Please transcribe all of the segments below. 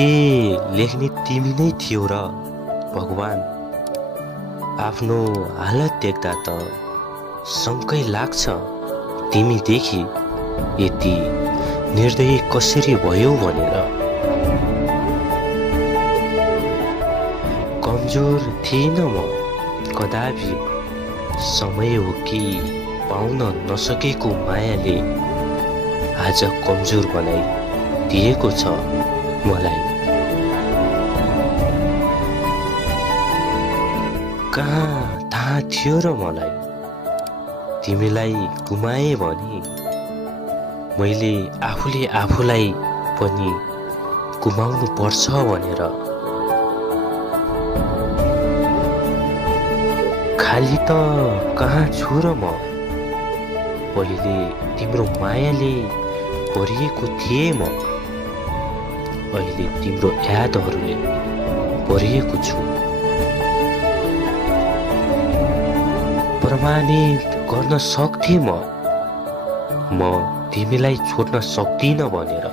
के लेख्ने तिमी नै थियौ र भगवान। आफ्नो हालत देख्दा त शङ्कै लाग्छ तिमीदेखि यति निर्दयी कसरी भयो भनेर। कमजोर थिइन म कदापि, समय हो कि पाउन नसकेको मायाले आज कमजोर बनाइ दिएको छ मलाई। कहाँ थाहा थियो र मलाई तिमीलाई गुमाएँ भने मैले आफूले आफूलाई पनि गुमाउनु पर्छ भनेर। खाली त कहाँ छु र म, पहिले तिम्रो मायाले भरिएको थिएँ म, अहिले तिम्रो यादहरूले भरिएको छु। प्रमाणित गर्न सक्थे म तिमीलाई छोड्न सक्दिनँ भनेर,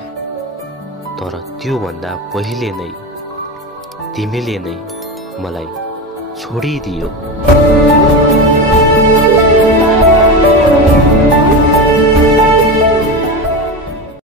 तर त्योभन्दा पहिले नै तिमीले नै मलाई छोडिदियो।